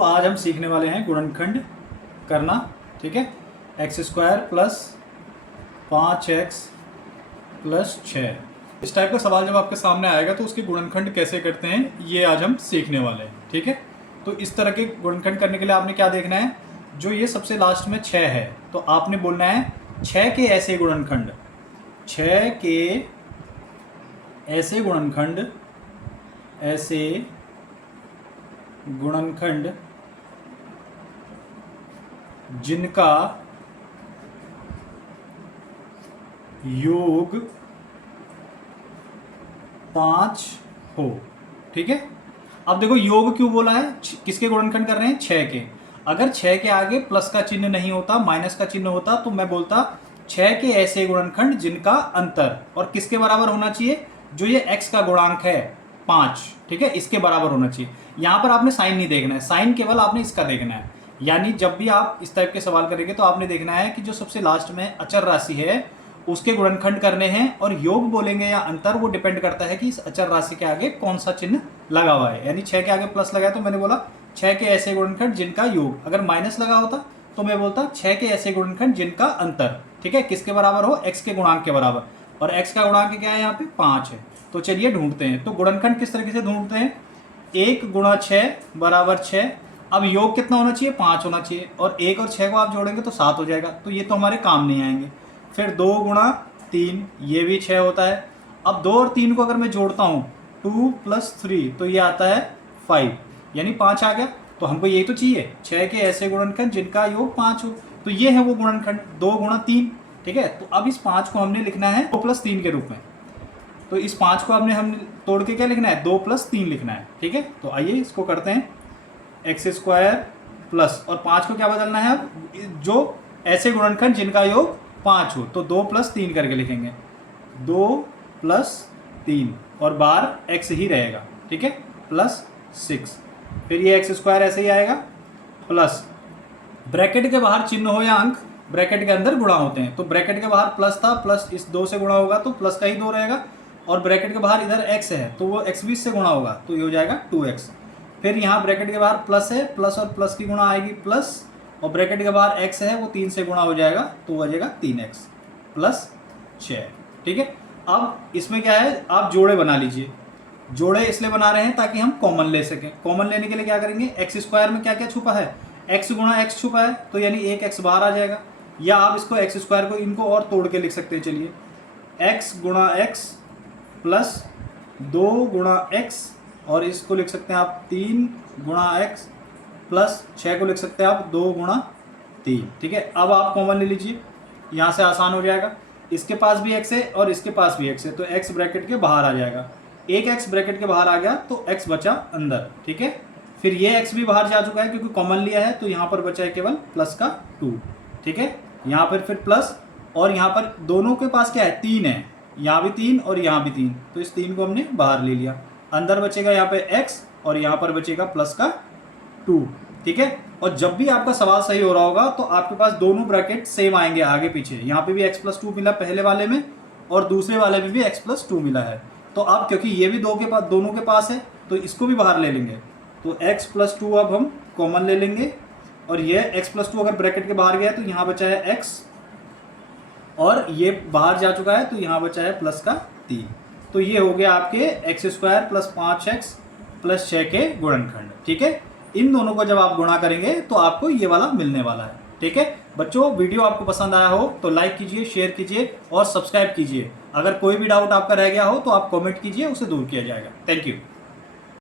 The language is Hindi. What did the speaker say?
बच्चों आज हम सीखने वाले हैं गुणनखंड करना। ठीक है, x square plus 5x plus 6 इस टाइप का सवाल जब आपके सामने आएगा तो उसके गुणनखंड कैसे करते हैं ये आज हम सीखने वाले हैं। ठीक है, तो इस तरह के गुणनखंड करने के लिए आपने क्या देखना है, जो ये सबसे लास्ट में 6 है तो आपने बोलना है 6 के ऐसे गुणनखंड, 6 के ऐसे गुणनखंड, ऐसे गुणनखंड जिनका योग 5 हो। ठीक है, अब देखो योग क्यों बोला है, किसके गुणनखंड कर रहे हैं, 6 के। अगर 6 के आगे प्लस का चिन्ह नहीं होता, माइनस का चिन्ह होता तो मैं बोलता 6 के ऐसे गुणनखंड जिनका अंतर और किसके बराबर होना चाहिए, जो ये x का गुणांक है 5, ठीक है, इसके बराबर होना चाहिए। यहां पर आपने साइन नहीं देखना है, साइन केवल आपने इसका देखना है। यानी जब भी आप इस टाइप के सवाल करेंगे तो आपने देखना है कि जो सबसे लास्ट में अचर राशि है उसके गुणनखंड करने हैं, और योग बोलेंगे या अंतर वो डिपेंड करता है कि इस अचर राशि के आगे कौन सा चिन्ह लगा हुआ है। यानी 6 के आगे प्लस लगा है तो मैंने बोला 6 के ऐसे गुणनखंड जिनका योग, अगर माइनस लगा होता तो मैं बोलता 6 के ऐसे गुणनखंड जिनका अंतर, ठीक है, किसके बराबर हो, x के गुणांक के बराबर, और x का गुणांक क्या है यहाँ पे 5 है। तो चलिए ढूंढते हैं, तो गुणनखंड किस तरीके से ढूंढते हैं, 1 गुणा 6 बराबर 6। अब योग कितना होना चाहिए, 5 होना चाहिए, और 1 और 6 को आप जोड़ेंगे तो 7 हो जाएगा, तो ये तो हमारे काम नहीं आएंगे। फिर 2 गुणा 3, ये भी 6 होता है। अब 2 और 3 को अगर मैं जोड़ता हूँ 2 + 3 तो ये आता है 5, यानी 5 आ गया। तो हमको यही तो चाहिए, 6 के ऐसे गुणनखंड जिनका योग 5 हो, तो ये है वो गुणनखंड 2 गुणा 3। ठीक है, तो अब इस 5 को हमने लिखना है 2 + 3 के रूप में, तो इस 5 को हमने तोड़ के क्या लिखना है, 2 + 3 लिखना है। ठीक है, तो आइए इसको करते हैं, एक्स स्क्वायर प्लस, और 5 को क्या बदलना है, अब जो ऐसे गुणनखंड जिनका योग 5 हो तो 2 + 3 करके लिखेंगे, 2 + 3 और बाहर x ही रहेगा। ठीक है, +6, फिर ये एक्स स्क्वायर ऐसे ही आएगा, प्लस ब्रैकेट के बाहर चिन्ह हो या अंक ब्रैकेट के अंदर गुणा होते हैं, तो ब्रैकेट के बाहर प्लस था, प्लस इस 2 से गुणा होगा तो प्लस का ही 2 रहेगा, और ब्रैकेट के बाहर इधर x है तो वो x भी इससे गुणा होगा तो ये हो जाएगा 2x। फिर यहाँ ब्रैकेट के बाहर प्लस है, प्लस और प्लस की गुणा आएगी प्लस, और ब्रैकेट के बाहर x है वो 3 से गुणा हो जाएगा तो हो जाएगा 3x + 6। ठीक है, अब इसमें क्या है, आप जोड़े बना लीजिए। जोड़े इसलिए बना रहे हैं ताकि हम कॉमन ले सकें। कॉमन लेने के लिए क्या करेंगे, एक्स स्क्वायर में क्या क्या छुपा है, x गुणा x छुपा है तो यानी 1x बाहर आ जाएगा, या आप इसको एक्स स्क्वायर को इनको और तोड़ के लिख सकते हैं। चलिए, x गुणा x प्लस 2 गुणा x, और इसको लिख सकते हैं आप 3 गुणा x प्लस 6 को लिख सकते हैं आप 2 गुणा 3। ठीक है, अब आप कॉमन ले लीजिए, यहाँ से आसान हो जाएगा, इसके पास भी x है और इसके पास भी x है तो x ब्रैकेट के बाहर आ जाएगा, एक x ब्रैकेट के बाहर आ गया तो x बचा अंदर। ठीक है, फिर ये x भी बाहर जा चुका है क्योंकि कॉमन लिया है, तो यहाँ पर बचा है केवल प्लस का 2। ठीक है, यहाँ पर फिर प्लस, और यहाँ पर दोनों के पास क्या है, 3 है, यहाँ भी 3 और यहाँ भी 3, तो इस 3 को हमने बाहर ले लिया, अंदर बचेगा यहाँ पे x और यहाँ पर बचेगा प्लस का 2। ठीक है, और जब भी आपका सवाल सही हो रहा होगा तो आपके पास दोनों ब्रैकेट सेम आएंगे आगे पीछे, यहाँ पे भी x + 2 मिला पहले वाले में और दूसरे वाले में भी x + 2 मिला है, तो अब क्योंकि ये भी दोनों के पास है तो इसको भी बाहर ले लेंगे, तो x + 2 अब हम कॉमन ले लेंगे, और ये x + 2 अगर ब्रैकेट के बाहर गया तो यहाँ बचा है x, और ये बाहर जा चुका है तो यहाँ बचा है प्लस का 3। तो ये हो गया आपके x square plus 5x plus 6 के गुणनखंड। ठीक है, इन दोनों को जब आप गुणा करेंगे तो आपको ये वाला मिलने वाला है। ठीक है बच्चों, वीडियो आपको पसंद आया हो तो लाइक कीजिए, शेयर कीजिए और सब्सक्राइब कीजिए। अगर कोई भी डाउट आपका रह गया हो तो आप कमेंट कीजिए, उसे दूर किया जाएगा। Thank you.